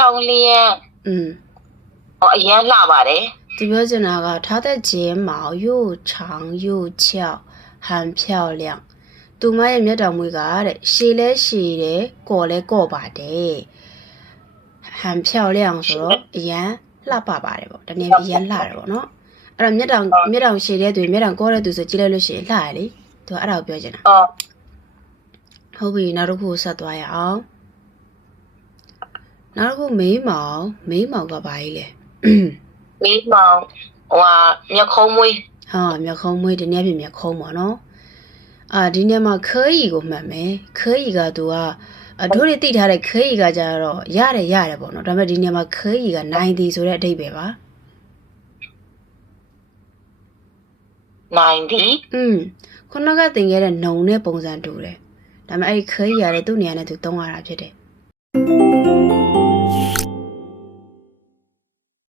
漂亮。也辣吧的。这表示那个她的睫毛又长又翘，很漂亮。杜妈也没得每个的，洗来洗的，过来过吧的，很漂亮说，也辣巴巴的不？但你也辣的不喏？အဲ့တော့မျက်တောင်ရှည်တဲ့သူမျက်တောင်ကောတဲ့သူဆိုကြည့်လိုက်လို့ရှိရင်လှရလေသူအဲ့ဒါကိုပြောချင်တာဟုတ်ပြီနောက်တစ်ခုဆက်သွားရအောင်နောက်တစ်ခုမိမောင်ကဘာကြီးလဲ眉毛မျက်ခုံးမွေးမျက်ခုံးမွေးဒီနေ့ပြင်မျက်ခုံးပေါ့နော်ဒီနေ့မှာခရီကိုမှတ်မယ်ခရီကသူကတို့တွေသိထားတဲ့ခရီကကြတော့ရတယ်ပေါ့နော်ဒါပေမဲ့ဒီနေ့မှာခရီကနိုင်သည်ဆိုတဲ့အဓိပ္ပာယ်ပါနိုင်သည်ခုနကသင်ခဲ့တဲ့နှုံနဲ့ပုံစံတူတယ်ဒါပေမဲ့အဲ့ဒီခရီးရတယ်သူ့နေရာနဲ့သူသုံးရတာဖြစ်တယ်